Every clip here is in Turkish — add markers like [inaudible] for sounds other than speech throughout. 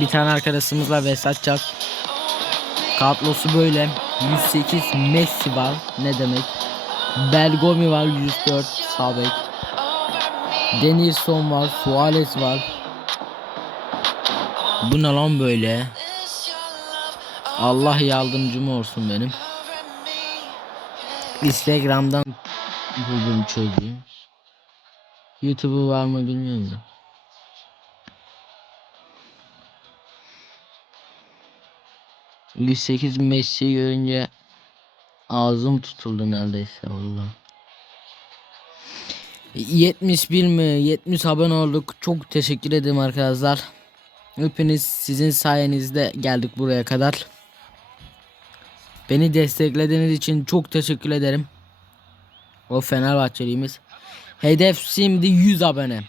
bir tane arkadaşımızla Vesatacağız. Kadrosu böyle. 108 Messi var. Ne demek? Bergomi var 104 sağ bek. Denilson var, Suarez var. Bu ne lan böyle? Allah yardımcım olsun benim. Instagram'dan buldum çocuğu. YouTube'u var mı bilmiyorum ...108 Messi görünce... ...ağzım tutuldu neredeyse vallahi. 71 mi? 70 abone olduk. Çok teşekkür ederim arkadaşlar. Hepiniz sizin sayenizde geldik buraya kadar. Beni desteklediğiniz için çok teşekkür ederim. O Fenerbahçeliyimiz. Hedef şimdi 100 abone.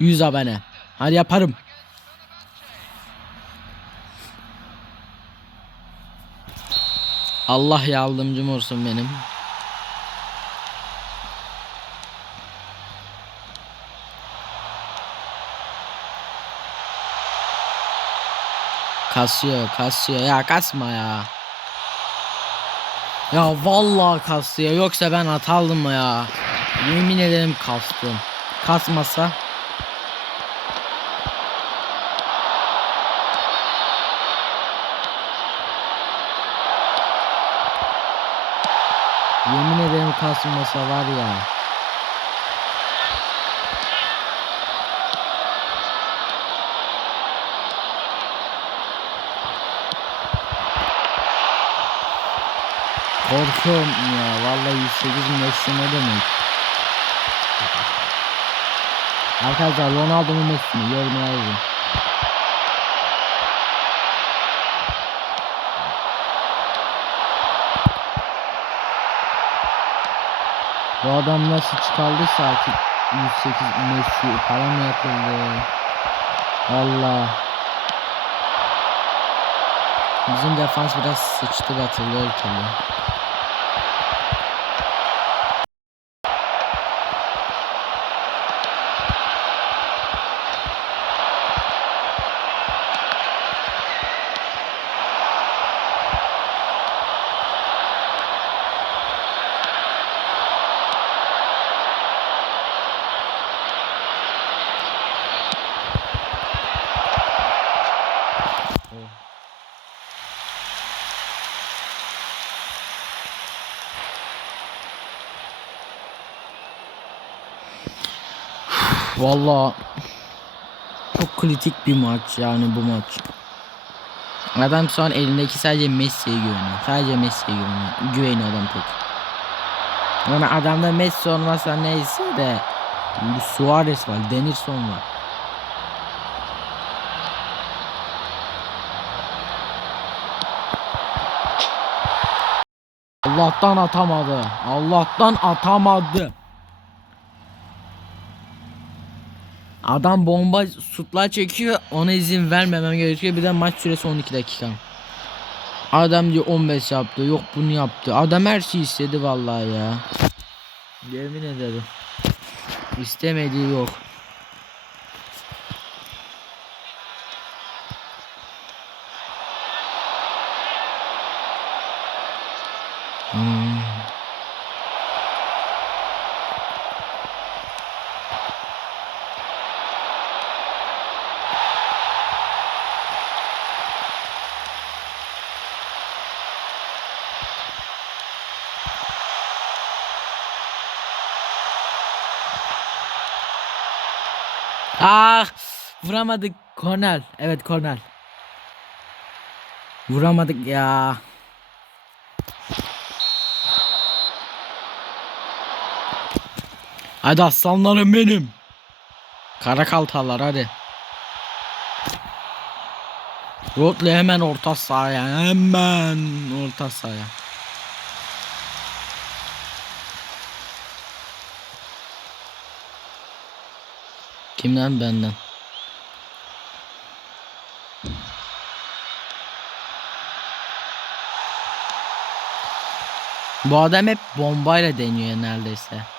100 abone. Hadi yaparım Allah yardımcım olsun benim Kasıyor, kasıyor. Ya kasma ya. Ya vallahi kasıyor. Yoksa ben atalım mı ya? Yemin ederim kastım. Kasmasa Yemin ederim kasmasa var ya. Korkuyorum ya. Vallahi 108 Messi ne demek? Arkadaşlar Ronaldo mu Messi Bu adam nasıl çıkardıysa artık 108 Messi falan mı yapıldı? Allah. Bizim defans biraz sıçtı batırdı ortalığı. Valla çok kritik bir maç yani bu maç. Adam şu an elindeki sadece Messi'ye güveniyor. Sadece Messi'ye güveniyor. Güveniyor adam tek. Yani adamda Messi olmasa neyse de Suarez var, Denilson var. Allah'tan atamadı. Allah'tan atamadı. Adam bomba sutla çekiyor ona izin vermemem gerekiyor bir de maç süresi 12 dakika. Adam diyor 15 yaptı yok bunu yaptı adam her şeyi istedi vallahi ya. Yemin ederim. İstemediği yok. Ah vuramadık Kornel. Evet Kornel. Vuramadık ya. Hadi aslanlarım benim. Kara kaltalar hadi. Rodley hemen orta sahaya. Hemen orta sahaya. Kimden benden? Bu adam hep bombayla deniyor neredeyse.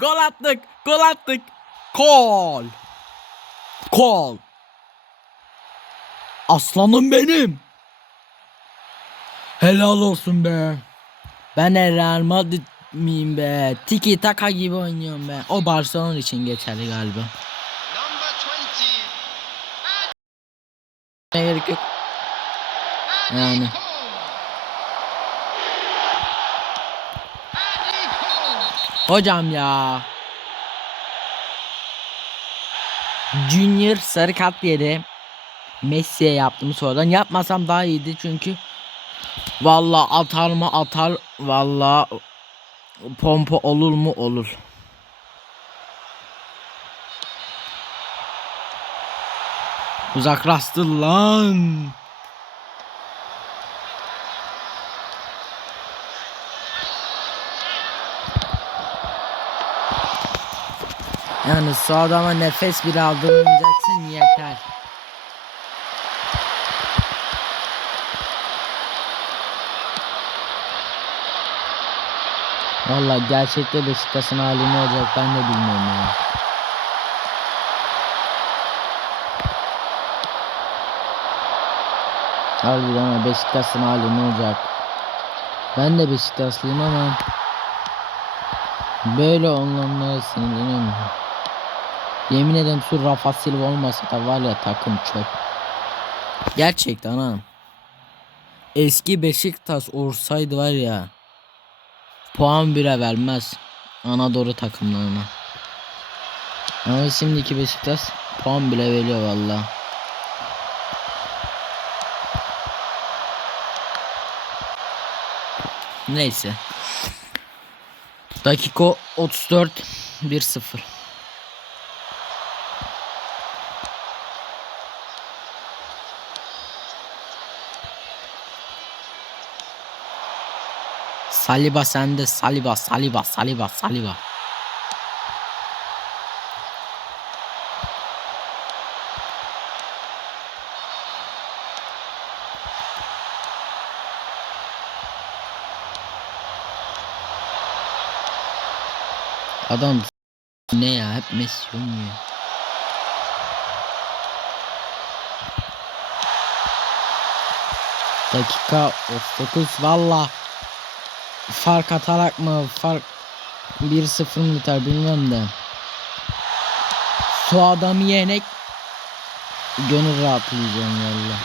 Gol attık. Gol attık. Gol. Gol. Aslanım benim. Helal olsun be. Ben Real Madrid miyim be? Tiki taka gibi oynuyorum be. O Barcelona için geçerli galiba. Number 20. Ne gerek yok. Yani. Hocam ya. Junior sarı kart yedi. Messi'ye yaptım sonradan. Yapmasam daha iyiydi çünkü Valla atar mı atar valla pompa olur mu olur. Uzaklaştır lan. Yani sağda ama nefes bile aldırmayacaksın yeter. Valla gerçekte Beşiktaş'ın hali ne olacak ben de bilmiyorum ya. Harbiden ama Beşiktaş'ın hali ne olacak? Ben de Beşiktaşlıyım ama böyle olanlara sinirleniyorum. Yemin ederim şu Rafa Silva olmasa da var ya takım çöp. Gerçekten ha. Eski Beşiktaş olsaydı var ya puan bile vermez Anadolu takımlarına. Ama şimdiki Beşiktaş puan bile veriyor valla. Neyse. Dakika 34 1-0. Saliba sende Saliba Saliba Saliba Saliba. Adam ne ya hep Messi oynuyor. Dakika 39 valla fark atarak mı fark 1-0 mı biter bilmiyorum da. Su adamı yenek gönül rahatlayacağım valla.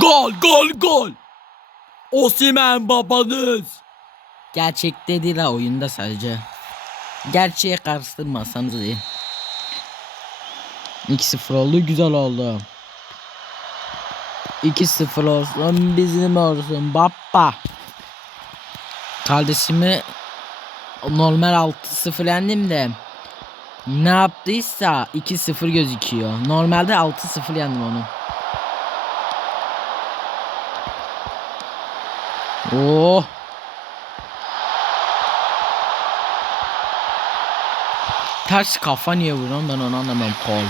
Gol gol gol. Osimen babanız. Gerçekte değil ha oyunda sadece. Gerçeğe karıştırmazsanız iyi. 2-0 oldu güzel oldu. 2-0 olsun bizim olsun baba. Kardeşimi normal 6-0 yendim de ne yaptıysa 2-0 gözüküyor. Normalde 6-0 yendim onu. Oh. Ters kafa niye vuruyorsun ben onu anlamam Paul.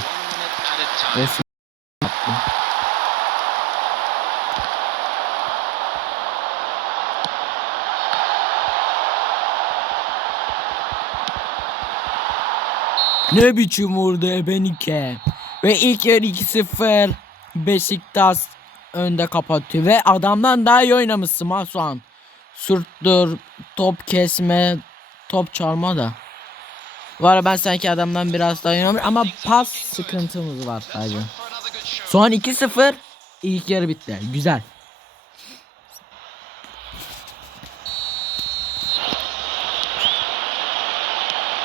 Ne biçim vurdu Ebenike. Ve ilk yarı 2-0 Beşiktaş önde kapatıyor. Ve adamdan daha iyi oynamışsın Masuan. Sürttür, top kesme, top çalma da. Var ben sanki adamdan biraz daha oynamış ama pas sıkıntımız var sadece. Son 2-0 ilk yarı bitti. Güzel.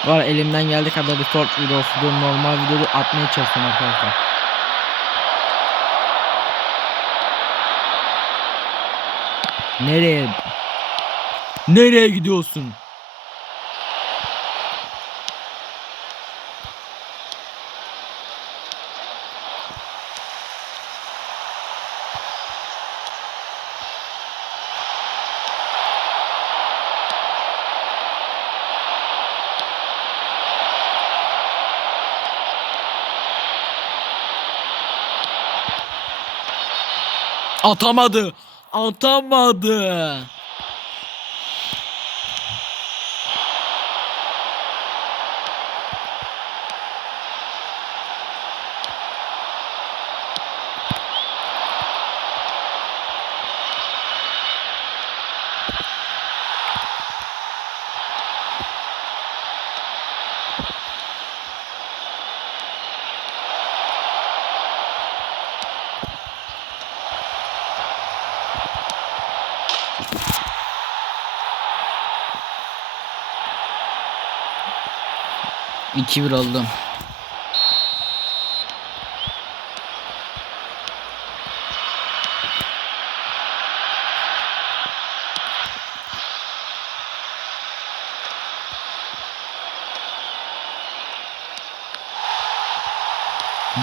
Var elimden geldiği kadar bir short videosu normal videoyu atmaya çalışıyorum arkadaşlar. Nereye? Nereye gidiyorsun? Atamadı. Atamadı. İki bir oldum.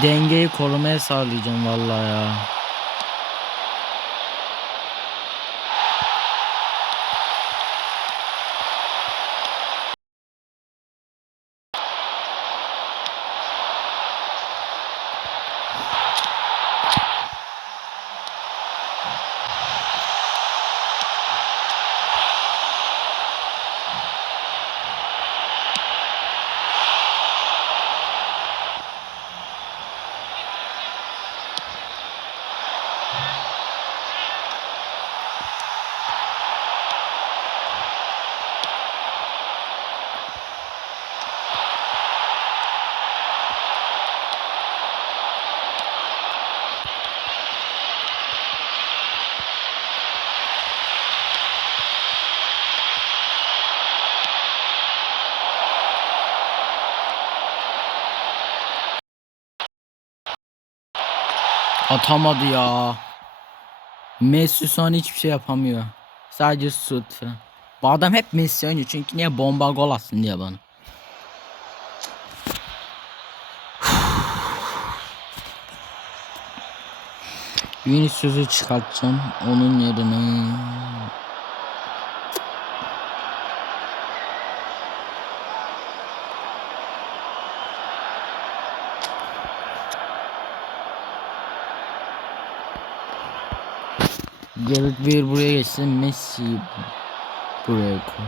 Dengeyi korumaya sağlayacağım vallahi ya. Atamadı ya. Messi şu an hiçbir şey yapamıyor. Sadece şut falan. Bu adam hep Messi oynuyor çünkü niye bomba gol atsın diye bana. [sighs] Vinicius'u çıkartacağım onun yerine. Gareth Bale buraya geçsin Messi buraya koy.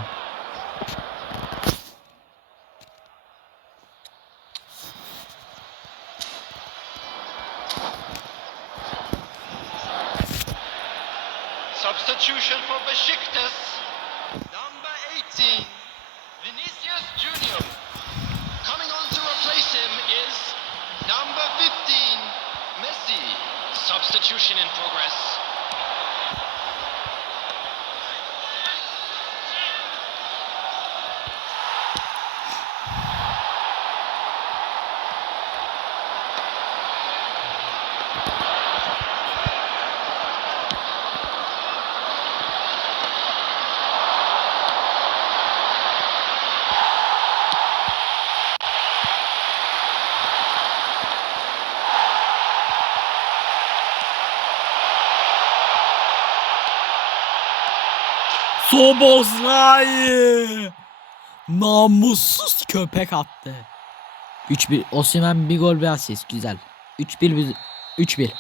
Substitution for Besiktas. Number 18, Vinicius Junior. Coming on to replace him is number 15, Messi. Substitution in progress. Soboslay! Namussuz köpek attı. 3-1 Osimhen bir gol bir asist güzel. 3-1 biz 3-1.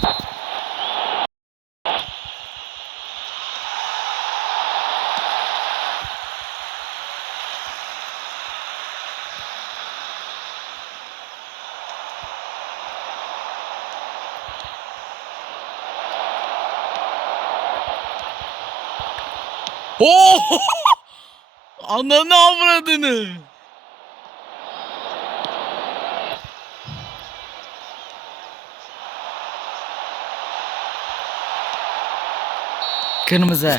Oh! [laughs] Ananı avradını. Kırmızı.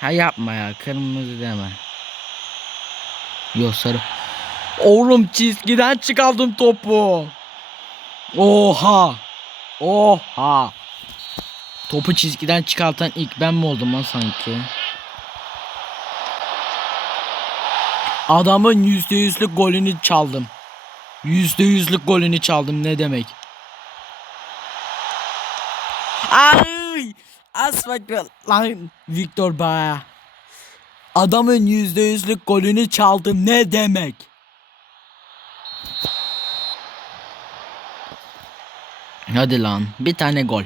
Ha yapma ya kırmızı deme. Yok sarı. Oğlum çizgiden çıkardım topu. Oha. Oha. Topu çizgiden çıkartan ilk ben mi oldum lan sanki? Adamın yüzde yüzlük golünü çaldım. Yüzde yüzlük golünü çaldım ne demek? Ay! Asma lan Victor Baya. Adamın yüzde yüzlük golünü çaldım ne demek? Hadi lan bir tane gol.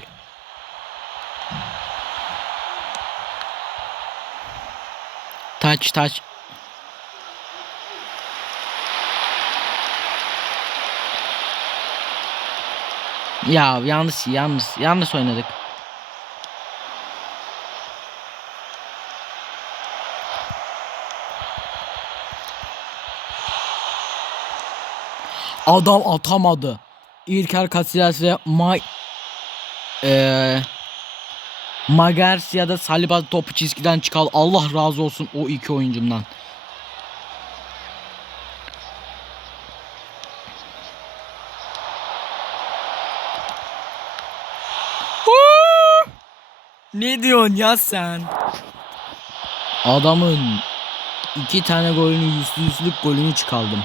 Taç taç. Ya yanlış yanlış yanlış oynadık. Adam atamadı. İlker Casillas ve May eee Magers ya da Saliba topu çizgiden çıkal. Allah razı olsun o iki oyuncumdan. Ne diyorsun ya sen? Adamın iki tane golünü yüzlü yüzlük golünü çıkaldım.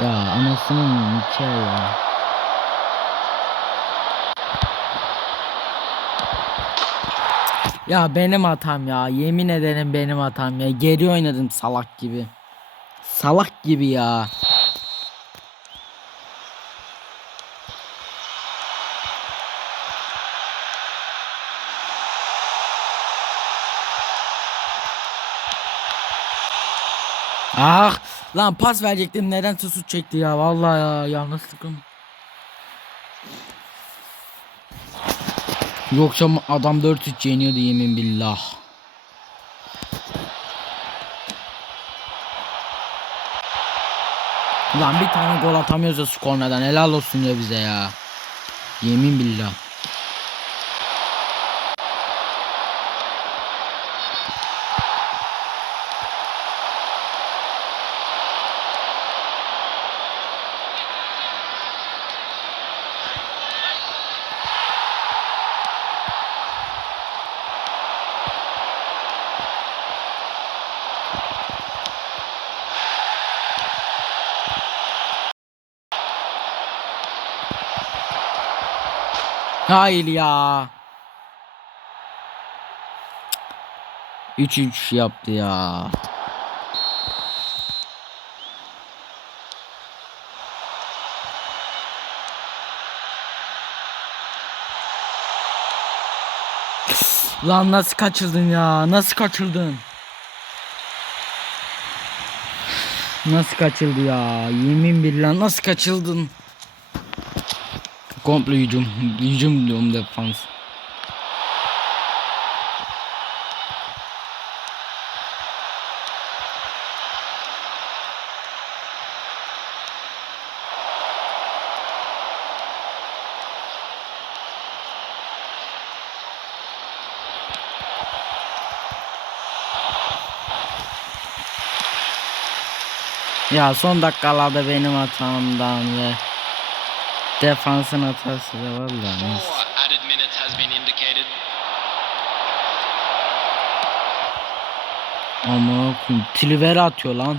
Ya anasının hikaye ya. Ya benim hatam ya. Yemin ederim benim hatam ya. Geri oynadım salak gibi. Salak gibi ya. Ah lan pas verecektim neden şut çekti ya vallahi ya yanlışlıkım. Yoksa adam 4-3 yeniyordu yemin billah. Lan bir tane gol atamıyoruz da skor neden helal olsun ya bize ya. Yemin billah. Hayır ya. 3-3 yaptı ya. Lan nasıl kaçırdın ya? Nasıl kaçırdın? Nasıl kaçıldı ya? Yemin billah nasıl kaçıldın? Komple hücum. Hücum diyorum defans. Ya son dakikalarda benim hatamdan ve defansın hatası da vallahi. neyse. Ama Tilivera atıyor lan.